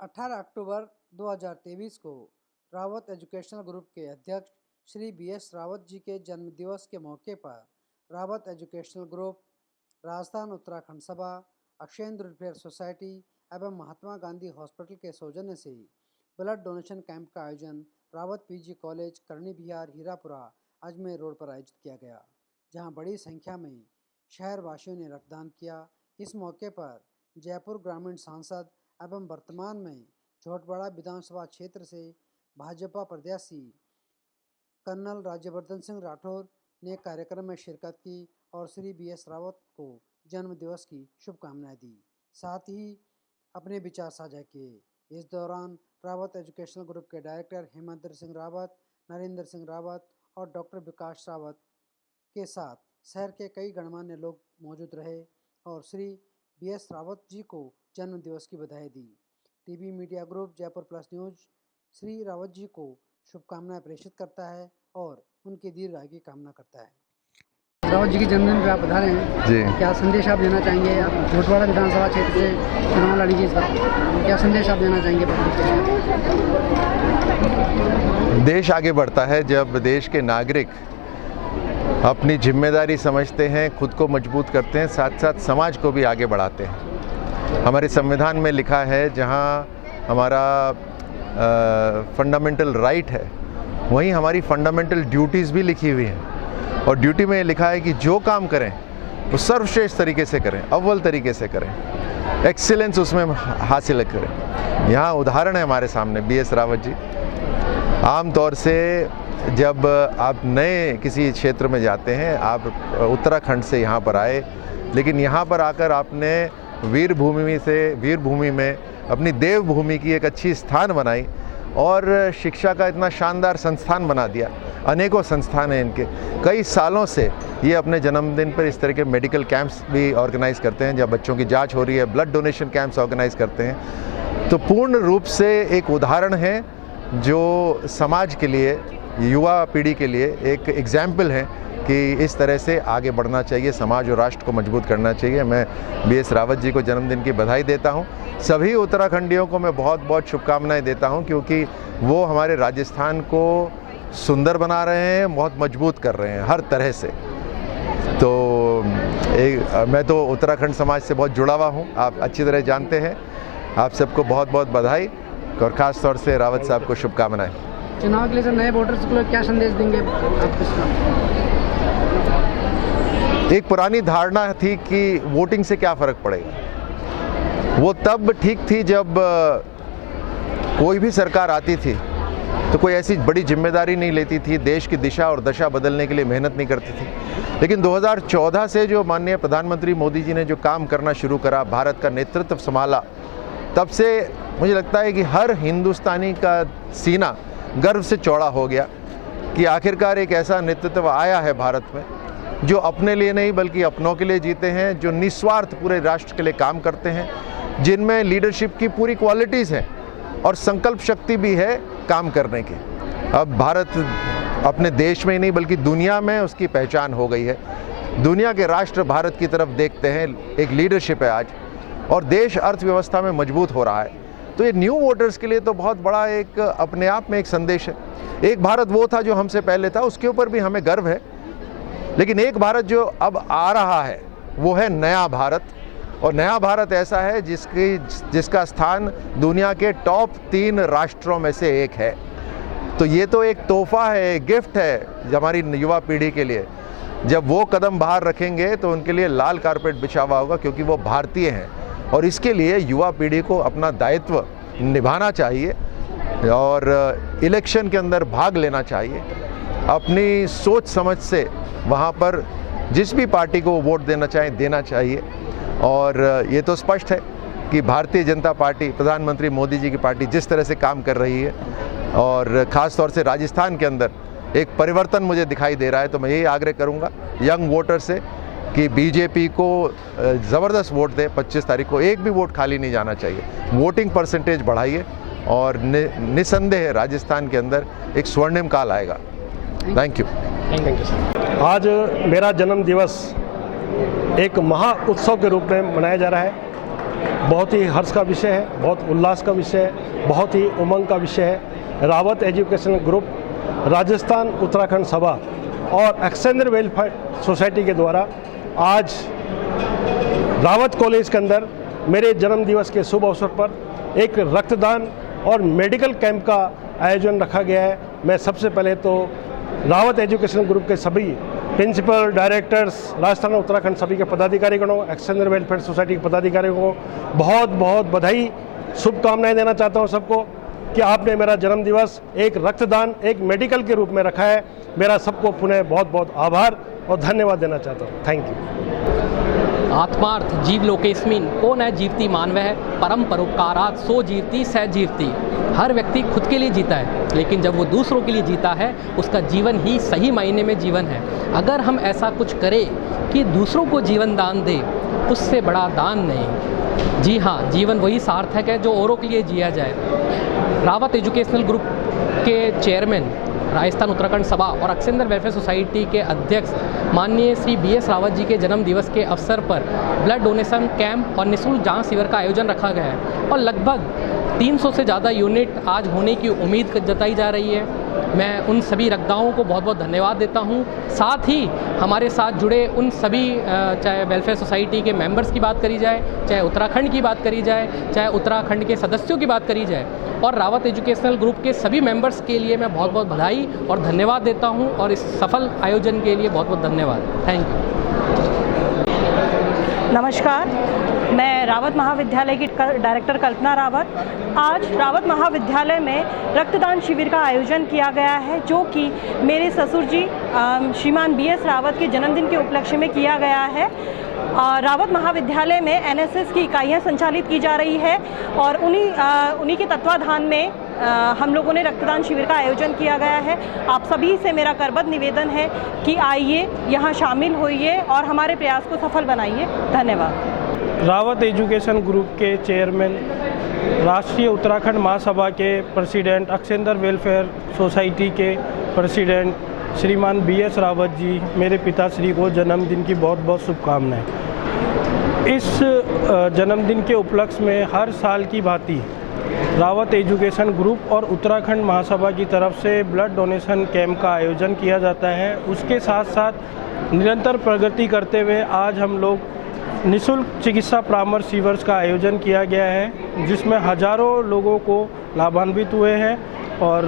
18 अक्टूबर 2023 को Rawat educational group के अध्यक्ष श्री BS रावत जी के जन्मदिवस के मौके पर रावत एजुकेशनल ग्रुप, राजस्थान उत्तराखंड सभा, अक्षेंद्र वेलफेयर सोसाइटी एवं महात्मा गांधी हॉस्पिटल के सौजन्य से ब्लड डोनेशन कैंप का आयोजन रावत PG कॉलेज, करणी विहार, हीरापुरा, अजमेर रोड पर आयोजित किया गया, जहां बड़ी संख्या में शहरवासियों ने रक्तदान किया। इस मौके पर जयपुर ग्रामीण सांसद एवं वर्तमान में झोटवाड़ा विधानसभा क्षेत्र से भाजपा प्रत्याशी कर्नल राज्यवर्धन सिंह राठौर ने कार्यक्रम में शिरकत की और श्री BS रावत को जन्मदिवस की शुभकामनाएं दी, साथ ही अपने विचार साझा किए। इस दौरान रावत एजुकेशनल ग्रुप के डायरेक्टर हेमंत सिंह रावत, नरेंद्र सिंह रावत और डॉक्टर विकास रावत के साथ शहर के कई गणमान्य लोग मौजूद रहे और श्री BS रावत जी को जन्मदिवस की बधाई दी। TV media group Jaipur plus news Shri Rawat ji को शुभकामनाएं प्रेषित करता है और उनकी दीर्घायु की कामना करता है। रावत जी के जन्मदिन पर आप बता रहे हैं जी, क्या संदेश आप देना चाहेंगे? आप झोटवाड़ा विधानसभा क्षेत्र से चुनाव लड़ेंगे इस बार, क्या संदेश आप देना चाहेंगे? देश आगे बढ़ता है जब देश के नागरिक अपनी जिम्मेदारी समझते हैं, खुद को मजबूत करते हैं, साथ साथ समाज को भी आगे बढ़ाते हैं। हमारे संविधान में लिखा है, जहां हमारा फंडामेंटल राइट है, वहीं हमारी फंडामेंटल ड्यूटीज़ भी लिखी हुई हैं। और ड्यूटी में लिखा है कि जो काम करें वो सर्वश्रेष्ठ तरीके से करें, अव्वल तरीके से करें, एक्सीलेंस उसमें हासिल करें। यहाँ उदाहरण है हमारे सामने BS रावत जी। आम तौर से जब आप नए किसी क्षेत्र में जाते हैं, आप उत्तराखंड से यहाँ पर आए, लेकिन यहाँ पर आकर आपने वीरभूमि में अपनी देवभूमि की एक अच्छी स्थान बनाई और शिक्षा का इतना शानदार संस्थान बना दिया। अनेकों संस्थान हैं इनके। कई सालों से ये अपने जन्मदिन पर इस तरह के मेडिकल कैंप्स भी ऑर्गेनाइज़ करते हैं, जब बच्चों की जांच हो रही है, ब्लड डोनेशन कैंप्स ऑर्गेनाइज़ करते हैं। तो पूर्ण रूप से एक उदाहरण है जो समाज के लिए, युवा पीढ़ी के लिए एक एग्जाम्पल है कि इस तरह से आगे बढ़ना चाहिए, समाज और राष्ट्र को मजबूत करना चाहिए। मैं BS रावत जी को जन्मदिन की बधाई देता हूं। सभी उत्तराखंडियों को मैं बहुत बहुत शुभकामनाएं देता हूं, क्योंकि वो हमारे राजस्थान को सुंदर बना रहे हैं, बहुत मजबूत कर रहे हैं हर तरह से। तो मैं तो उत्तराखंड समाज से बहुत जुड़ा हुआ हूँ, आप अच्छी तरह जानते हैं। आप सबको बहुत बहुत बधाई और ख़ास तौर से रावत साहब को शुभकामनाएं। चुनाव के लिए नए वोटर्स को क्या संदेश देंगे आप? एक पुरानी धारणा थी कि वोटिंग से क्या फ़र्क पड़ेगा। वो तब ठीक थी जब कोई भी सरकार आती थी तो कोई ऐसी बड़ी जिम्मेदारी नहीं लेती थी, देश की दिशा और दशा बदलने के लिए मेहनत नहीं करती थी। लेकिन 2014 से जो माननीय प्रधानमंत्री मोदी जी ने जो काम करना शुरू करा, भारत का नेतृत्व संभाला, तब से मुझे लगता है कि हर हिंदुस्तानी का सीना गर्व से चौड़ा हो गया कि आखिरकार एक ऐसा नेतृत्व आया है भारत में जो अपने लिए नहीं बल्कि अपनों के लिए जीते हैं, जो निस्वार्थ पूरे राष्ट्र के लिए काम करते हैं, जिनमें लीडरशिप की पूरी क्वालिटीज़ हैं और संकल्प शक्ति भी है काम करने की। अब भारत अपने देश में ही नहीं बल्कि दुनिया में उसकी पहचान हो गई है। दुनिया के राष्ट्र भारत की तरफ देखते हैं, एक लीडरशिप है आज, और देश अर्थव्यवस्था में मजबूत हो रहा है। तो ये न्यू वोटर्स के लिए तो बहुत बड़ा एक अपने आप में एक संदेश है। एक भारत वो था जो हमसे पहले था, उसके ऊपर भी हमें गर्व है, लेकिन एक भारत जो अब आ रहा है वो है नया भारत। और नया भारत ऐसा है जिसका स्थान दुनिया के टॉप 3 राष्ट्रों में से एक है। तो ये तो एक तोहफा है, एक गिफ्ट है हमारी युवा पीढ़ी के लिए। जब वो कदम बाहर रखेंगे तो उनके लिए लाल कारपेट बिछा हुआ होगा, क्योंकि वो भारतीय हैं। और इसके लिए युवा पीढ़ी को अपना दायित्व निभाना चाहिए और इलेक्शन के अंदर भाग लेना चाहिए। अपनी सोच समझ से वहाँ पर जिस भी पार्टी को वोट देना चाहिए। और ये तो स्पष्ट है कि भारतीय जनता पार्टी, प्रधानमंत्री मोदी जी की पार्टी जिस तरह से काम कर रही है, और ख़ास तौर से राजस्थान के अंदर एक परिवर्तन मुझे दिखाई दे रहा है। तो मैं यही आग्रह करूँगा यंग वोटर से कि बीजेपी को ज़बरदस्त वोट दे। 25 तारीख को एक भी वोट खाली नहीं जाना चाहिए। वोटिंग परसेंटेज बढ़ाइए और निसंदेह राजस्थान के अंदर एक स्वर्णिम काल आएगा। Thank you sir. आज मेरा जन्म दिवस एक महा उत्सव के रूप में मनाया जा रहा है। बहुत ही हर्ष का विषय है, बहुत उल्लास का विषय है, बहुत ही उमंग का विषय है। रावत एजुकेशनल ग्रुप, राजस्थान उत्तराखंड सभा और एक्सेंद्र वेलफेयर सोसाइटी के द्वारा आज रावत कॉलेज के अंदर मेरे जन्म दिवस के शुभ अवसर पर एक रक्तदान और मेडिकल कैंप का आयोजन रखा गया है। मैं सबसे पहले तो रावत एजुकेशनल ग्रुप के सभी प्रिंसिपल, डायरेक्टर्स, राजस्थान उत्तराखंड सभी के पदाधिकारीगणों, एक्सेंद्र वेलफेयर सोसाइटी के पदाधिकारियों को बहुत बहुत बधाई, शुभकामनाएं देना चाहता हूं सबको कि आपने मेरा जन्म दिवस एक रक्तदान, एक मेडिकल के रूप में रखा है। मेरा सबको पुनः बहुत बहुत आभार और धन्यवाद देना चाहता हूँ। Thank you. आत्मार्थ जीव लोकेस्मिन को न जीवती मानव है, परम परोपकारात सो जीवती सह जीवती। हर व्यक्ति खुद के लिए जीता है, लेकिन जब वो दूसरों के लिए जीता है उसका जीवन ही सही मायने में जीवन है। अगर हम ऐसा कुछ करें कि दूसरों को जीवन दान दे, उससे बड़ा दान नहीं। जी हाँ, जीवन वही सार्थक है जो औरों के लिए जिया जाए। रावत एजुकेशनल ग्रुप के चेयरमैन, राजस्थान उत्तराखंड सभा और एक्सेंद्र वेलफेयर सोसाइटी के अध्यक्ष माननीय श्री BS रावत जी के जन्म दिवस के अवसर पर ब्लड डोनेशन कैंप और निःशुल्क जांच शिविर का आयोजन रखा गया है और लगभग 300 से ज़्यादा यूनिट आज होने की उम्मीद जताई जा रही है। मैं उन सभी रक्तदाताओं को बहुत बहुत धन्यवाद देता हूं। साथ ही हमारे साथ जुड़े उन सभी चाहे वेलफेयर सोसाइटी के मेंबर्स की बात करी जाए, चाहे उत्तराखंड की बात करी जाए, चाहे उत्तराखंड के सदस्यों की बात करी जाए, और रावत एजुकेशनल ग्रुप के सभी मेंबर्स के लिए मैं बहुत बहुत बधाई और धन्यवाद देता हूं और इस सफल आयोजन के लिए बहुत बहुत धन्यवाद। Thank you. नमस्कार, मैं रावत महाविद्यालय की डायरेक्टर कल्पना रावत। आज रावत महाविद्यालय में रक्तदान शिविर का आयोजन किया गया है, जो कि मेरे ससुर जी श्रीमान BS रावत के जन्मदिन के उपलक्ष्य में किया गया है। रावत महाविद्यालय में NSS की इकाइयाँ संचालित की जा रही है और उन्हीं के तत्वाधान में हम लोगों ने रक्तदान शिविर का आयोजन किया गया है। आप सभी से मेरा करबद्ध निवेदन है कि आइए, यहाँ शामिल होइए और हमारे प्रयास को सफल बनाइए। धन्यवाद। रावत एजुकेशन ग्रुप के चेयरमैन, राष्ट्रीय उत्तराखंड महासभा के प्रेसिडेंट, एक्सेंद्र वेलफेयर सोसाइटी के प्रेसिडेंट श्रीमान BS रावत जी, मेरे पिताश्री को जन्मदिन की बहुत बहुत शुभकामनाएं। इस जन्मदिन के उपलक्ष्य में हर साल की भांति रावत एजुकेशन ग्रुप और उत्तराखंड महासभा की तरफ से ब्लड डोनेशन कैंप का आयोजन किया जाता है। उसके साथ साथ निरंतर प्रगति करते हुए आज हम लोग निःशुल्क चिकित्सा परामर्श शिविर का आयोजन किया गया है, जिसमें हजारों लोगों को लाभान्वित हुए हैं। और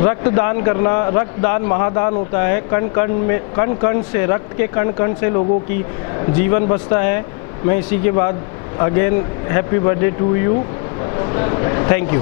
रक्तदान महादान होता है। कण कण से, रक्त के कण कण से लोगों की जीवन बचता है। मैं इसी के बाद again happy birthday to you. Thank you.